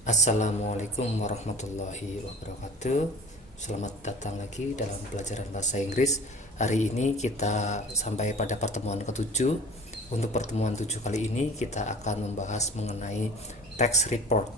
Assalamualaikum warahmatullahi wabarakatuh. Selamat datang lagi dalam pelajaran bahasa Inggris. Hari ini kita sampai pada pertemuan ke-7. Untuk pertemuan 7 kali ini kita akan membahas mengenai tax report.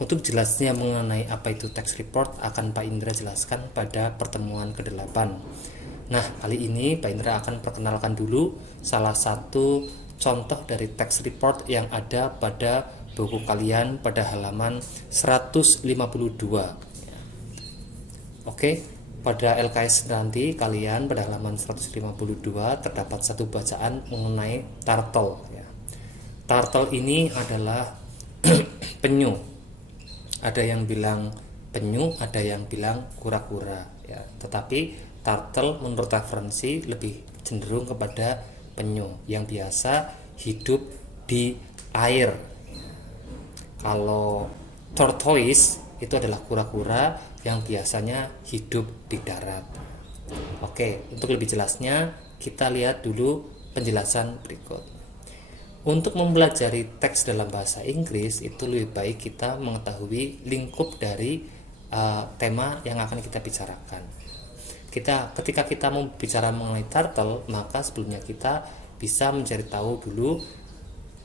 Untuk jelasnya mengenai apa itu tax report akan Pak Indra jelaskan pada pertemuan ke-8. Nah, kali ini Pak Indra akan perkenalkan dulu salah satu contoh dari tax report yang ada pada buku kalian pada halaman 152. Oke, pada LKS nanti kalian pada halaman 152 terdapat satu bacaan mengenai turtle ya. Turtle ini adalah penyu. Ada yang bilang penyu, ada yang bilang kura-kura ya. Tetapi turtle menurut referensi lebih cenderung kepada penyu yang biasa hidup di air. Kalau tortoise itu adalah kura-kura yang biasanya hidup di darat. Oke, untuk lebih jelasnya kita lihat dulu penjelasan berikut. Untuk mempelajari teks dalam bahasa Inggris itu lebih baik kita mengetahui lingkup dari tema yang akan kita bicarakan. Ketika kita mau bicara mengenai turtle, maka sebelumnya kita bisa mencari tahu dulu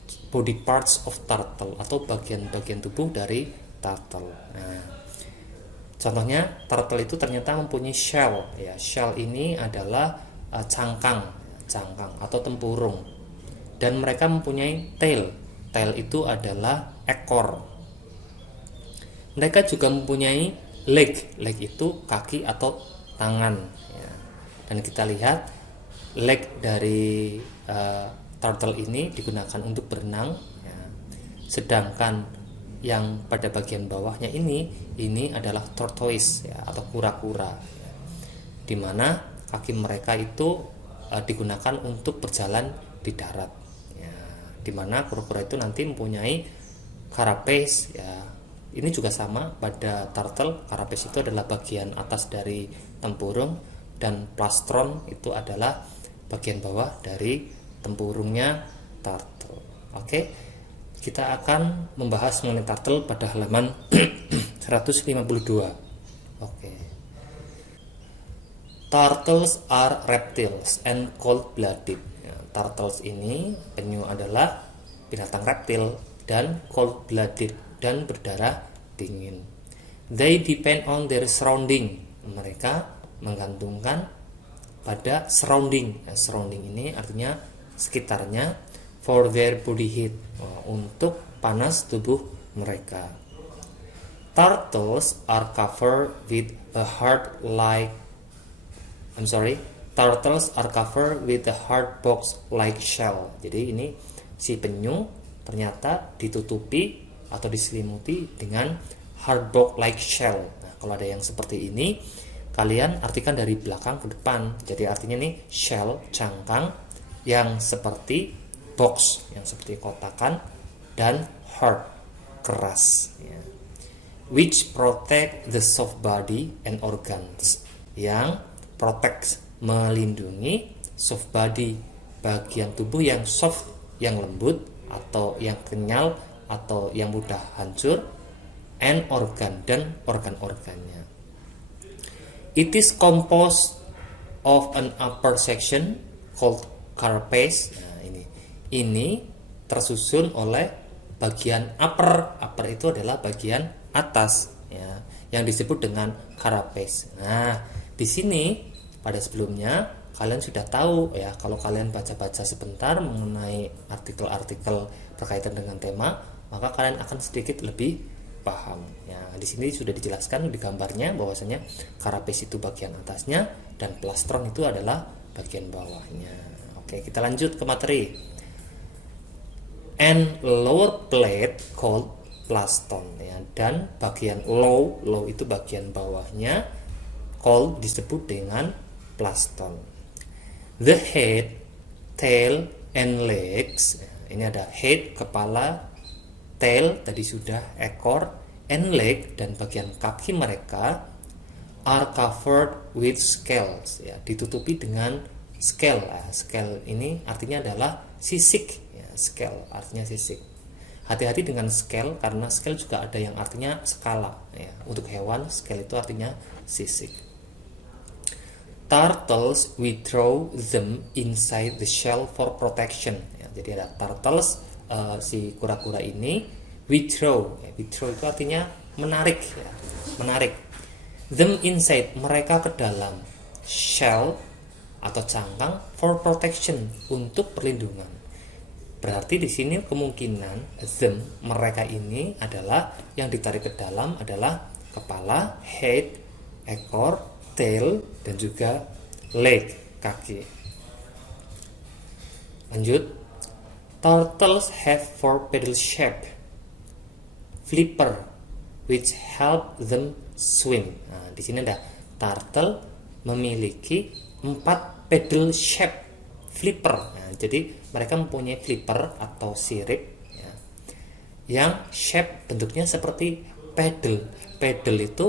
body parts of turtle atau bagian-bagian tubuh dari turtle. Nah, contohnya turtle itu ternyata mempunyai shell ya. Shell ini adalah cangkang atau tempurung. Dan mereka mempunyai tail. Tail itu adalah ekor. Mereka juga mempunyai leg. Leg itu kaki atau tangan ya. Dan kita lihat leg dari turtle ini digunakan untuk berenang ya. Sedangkan yang pada bagian bawahnya ini adalah tortoise ya, atau kura-kura ya. Dimana kaki mereka itu digunakan untuk berjalan di darat ya. Dimana kura-kura itu nanti mempunyai carapace ya. Ini juga sama pada turtle. Carapace itu adalah bagian atas dari tempurung dan plastron itu adalah bagian bawah dari tempurungnya turtle. Oke, kita akan membahas mengenai turtle pada halaman 152. Oke. Turtles are reptiles and cold-blooded. Ya, turtles ini penyu adalah binatang reptil dan cold-blooded dan berdarah dingin. They depend on their surrounding. Mereka menggantungkan pada surrounding. Nah, surrounding ini artinya sekitarnya for their body heat, untuk panas tubuh mereka. Turtles are covered with a hard box like shell. Jadi ini si penyu ternyata ditutupi atau diselimuti dengan hard box like shell. Nah, kalau ada yang seperti ini, kalian artikan dari belakang ke depan. Jadi artinya nih shell, cangkang, yang seperti box, yang seperti kotakan, dan hard, keras ya. Which protect the soft body and organs, yang protect, melindungi soft body, bagian tubuh yang soft, yang lembut atau yang kenyal atau yang mudah hancur, and organ, dan organ-organnya. It is composed of an upper section called carapace. Nah, ini tersusun oleh bagian upper. Upper itu adalah bagian atas ya, yang disebut dengan carapace. Nah, di sini pada sebelumnya kalian sudah tahu ya, kalau kalian baca-baca sebentar mengenai artikel-artikel berkaitan dengan tema, maka kalian akan sedikit lebih paham. Ya, di sini sudah dijelaskan di gambarnya bahwasanya carapace itu bagian atasnya dan plastron itu adalah bagian bawahnya. Oke, kita lanjut ke materi. And lower plate called plastron ya, dan bagian low itu bagian bawahnya, called disebut dengan plastron. The head, tail, and legs. Ini ada head, kepala, tail tadi sudah, ekor, and leg, dan bagian kaki mereka are covered with scales ya, ditutupi dengan scale. Scale ini artinya adalah sisik ya, scale artinya sisik. Hati-hati dengan scale, karena scale juga ada yang artinya skala ya. Untuk hewan, scale itu artinya sisik. Turtles, we throw them inside the shell for protection ya. Jadi ada turtles, si kura-kura ini, we throw ya. We throw itu artinya menarik ya. Menarik. Them inside, mereka ke dalam. Shell atau cangkang, for protection, untuk perlindungan. Berarti di sini kemungkinan them, mereka ini adalah yang ditarik ke dalam adalah kepala, head, ekor, tail, dan juga leg, kaki. Lanjut. Turtles have four pedal shape flipper which help them swim. Nah, di sini ada turtle memiliki 4 pedal shape flipper. Nah, jadi mereka mempunyai flipper atau sirip ya, yang shape bentuknya seperti pedal. Pedal itu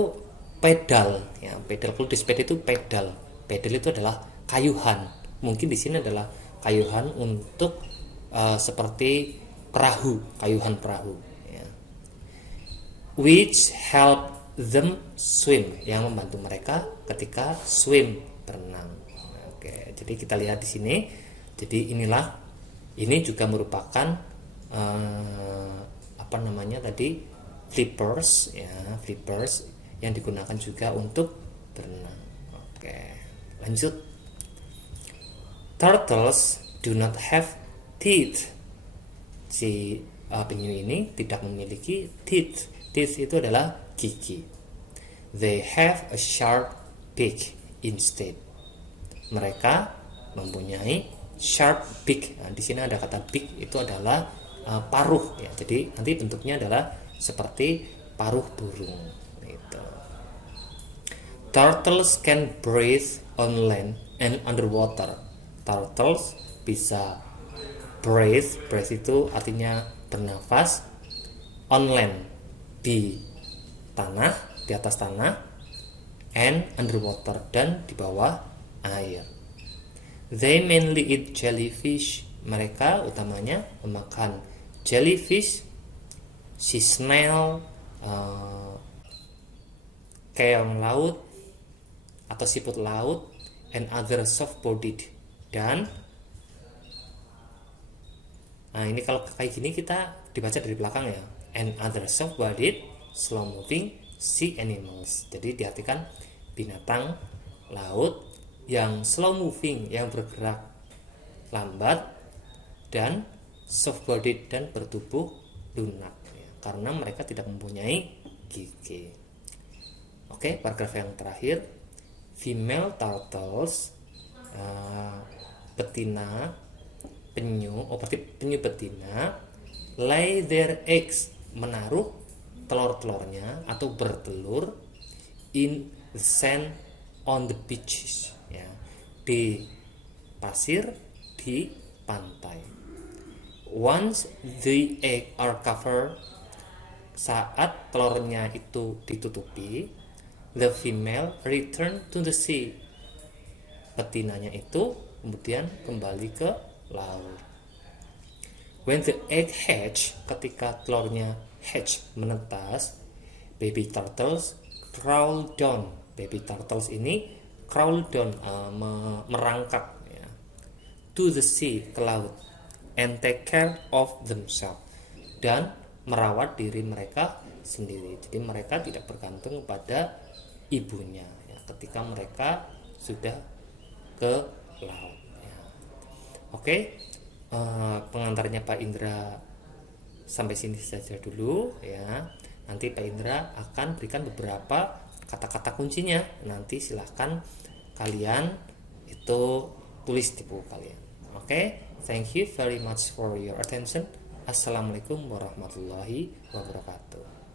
pedal ya, pedal kalau di sepeda itu pedal. Pedal itu adalah kayuhan. Mungkin di sini adalah kayuhan untuk seperti perahu, kayuhan perahu ya. Which help them swim, yang membantu mereka ketika swim, berenang. Oke, jadi kita lihat di sini. Jadi ini juga merupakan flippers ya, flippers yang digunakan juga untuk berenang. Oke, lanjut. Turtles do not have teeth. Si penyu ini tidak memiliki teeth. Teeth itu adalah gigi. They have a sharp beak instead. Mereka mempunyai sharp beak. Nah, di sini ada kata beak, itu adalah paruh ya. Jadi nanti bentuknya adalah seperti paruh burung. Gitu. Turtles can breathe on land and underwater. Turtles bisa breathe itu artinya bernafas, on land, di tanah, di atas tanah, and underwater, dan di bawah air. They mainly eat jellyfish. Mereka utamanya memakan jellyfish, sea snail, keong laut atau siput laut, and other soft-bodied. Dan ini kalau kayak gini kita dibaca dari belakang ya, and other soft-bodied, slow-moving sea animals. Jadi diartikan binatang laut yang slow-moving, yang bergerak lambat, dan soft-bodied, dan bertubuh lunak ya, karena mereka tidak mempunyai gigi. Oke, paragraf yang terakhir. Female turtles, betina penyu, berarti penyu betina, lay their eggs, menaruh telur-telurnya atau bertelur, in the sand on the beaches ya, di pasir, di pantai. Once the egg are covered, saat telurnya itu ditutupi, the female return to the sea, betinanya itu kemudian kembali ke laut. When the egg hatch, ketika telurnya hatch, menetas, baby turtles crawl down. Baby turtles ini crawl down, merangkak ya, to the sea, ke laut, and take care of themselves, dan merawat diri mereka sendiri. Jadi mereka tidak bergantung pada ibunya ya, ketika mereka sudah ke laut ya. Oke, pengantarnya Pak Indra sampai sini saja dulu ya. Nanti Pak Indra akan berikan beberapa kata-kata kuncinya. Nanti silahkan kalian itu tulis di buku kalian. Oke, thank you very much for your attention. Assalamualaikum warahmatullahi wabarakatuh.